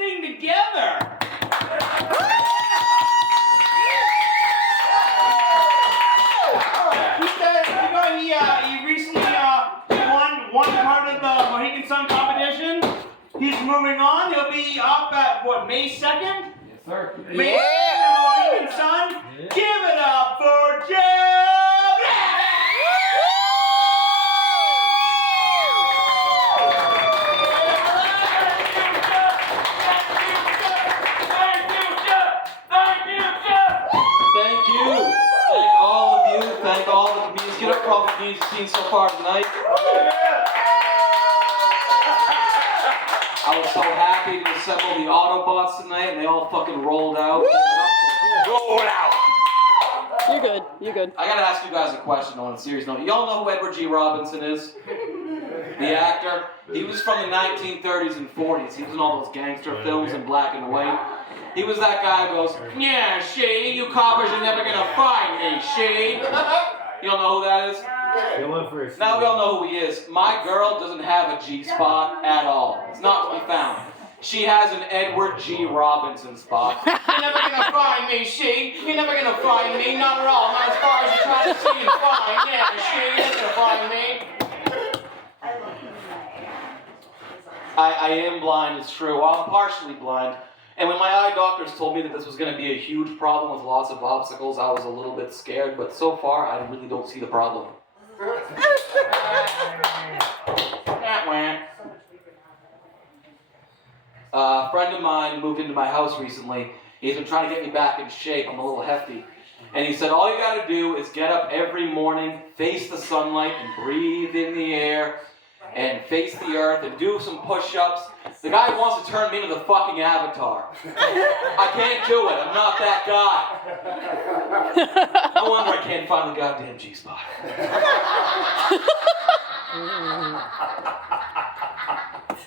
thing together. He recently won one part of the Mohegan Sun competition. He's moving on. He'll be up at, what, May 2nd? Yes, sir. May 2nd, Mohegan Sun. Yeah. Give it up for Jim! Thank you. Thank all of you. Thank all the comedians. Get up for all the comedians you've seen so far tonight. I was so happy to assemble the Autobots tonight, and they all fucking rolled out. Roll out! You're good. You're good. I gotta ask you guys a question on a serious note. Y'all know who Edward G. Robinson is? The actor. He was from the 1930s and 40s. He was in all those gangster films in black and white. He was that guy who goes, "Yeah, she, you coppers are never gonna find me, she." You don't know who that is? Now we all know who he is. My girl doesn't have a G-spot at all. It's not to be found. She has an Edward G. Robinson spot. You're never gonna find me, she. You're never gonna find me, not at all. Not as far as you try to see and find. Yeah, she, you're never gonna find me. I am blind, it's true. Well, I'm partially blind. And when my eye doctors told me that this was going to be a huge problem with lots of obstacles, I was a little bit scared. But so far, I really don't see the problem. A friend of mine moved into my house recently. He's been trying to get me back in shape. I'm a little hefty. And he said, all you got to do is get up every morning, face the sunlight, and breathe in the air, and face the earth, and do some push-ups. The guy wants to turn me into the fucking Avatar. I can't do it. I'm not that guy. No wonder I can't find the goddamn G-spot.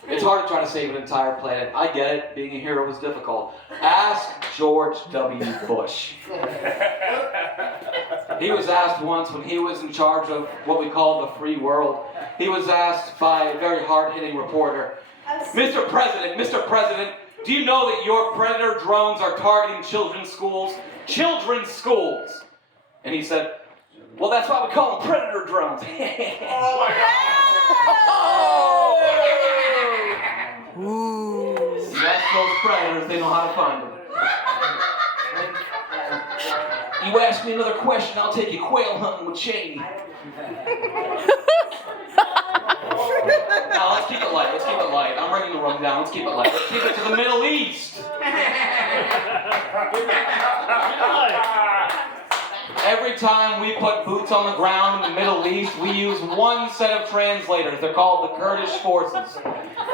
It's hard to try to save an entire planet. I get it. Being a hero is difficult. Ask George W. Bush. He was asked once when he was in charge of what we call the free world. He was asked by a very hard-hitting reporter, Mr. President, do you know that your Predator drones are targeting children's schools? Children's schools! And he said, well, that's why we call them Predator drones. Oh my God! Ooh. That's those predators, they know how to find them. You ask me another question, I'll take you quail hunting with Cheney. Now, let's keep it light. I'm bringing the room down. Let's keep it light. Let's keep it to the Middle East. Every time we put boots on the ground in the Middle East, we use one set of translators. They're called the Kurdish forces.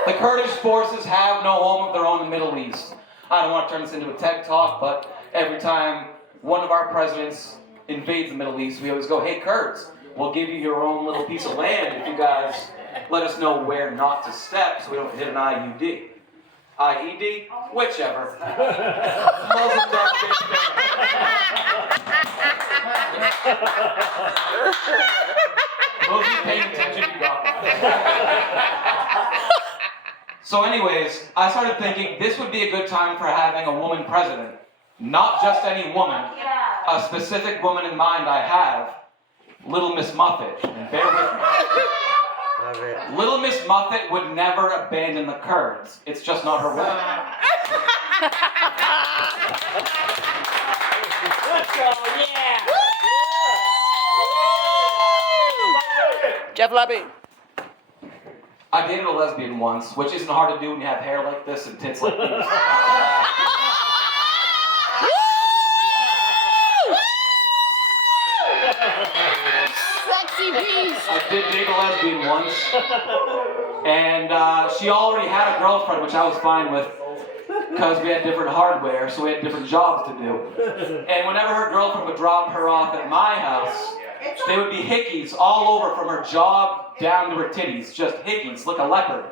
The Kurdish forces have no home of their own in the Middle East. I don't want to turn this into a TED Talk, but every time one of our presidents invades the Middle East, we always go, hey, Kurds, we'll give you your own little piece of land if you guys let us know where not to step so we don't hit an IUD. IED? Whichever. Muslim dog bitch. Those of you paying attention, you got that. So anyways, I started thinking this would be a good time for having a woman president. Not just any woman. A specific woman in mind I have. Little Miss Muffet. And bear with me. Little Miss Muffet would never abandon the Kurds. It's just not her way. Let's go, yeah! Jeff Labbe. I dated a lesbian once, which isn't hard to do when you have hair like this and tits like these. Sexy beast. I did date a lesbian once, and she already had a girlfriend, which I was fine with, because we had different hardware, so we had different jobs to do. And whenever her girlfriend would drop her off at my house, they would be hickeys all over from her job down to her titties, just hickeys, like a leopard.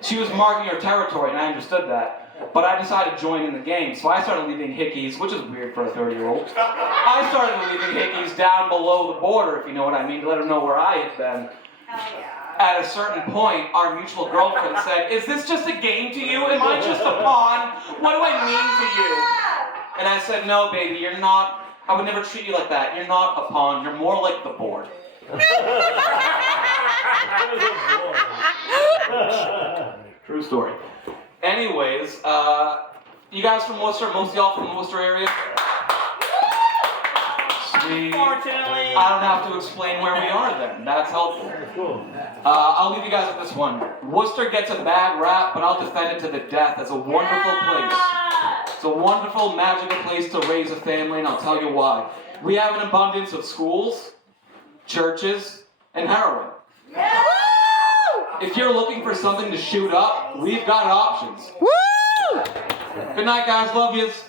She was marking her territory, and I understood that. But I decided to join in the game, so I started leaving hickeys, which is weird for a 30-year-old. I started leaving hickeys down below the border, if you know what I mean, to let them know where I had been. At a certain point, our mutual girlfriend said, "Is this just a game to you? Am I just a pawn? What do I mean to you?" And I said, "No, baby, you're not. I would never treat you like that. You're not a pawn. You're more like the board." True story. Anyways, you guys from Worcester? Most of y'all from the Worcester area? Sweet. Unfortunately. I don't have to explain where we are then. That's helpful. I'll leave you guys with this one. Worcester gets a bad rap, but I'll defend it to the death as a wonderful place. It's a wonderful, magical place to raise a family, and I'll tell you why. We have an abundance of schools, churches, and heroin. If you're looking for something to shoot up, we've got options. Woo! Good night, guys. Love yous.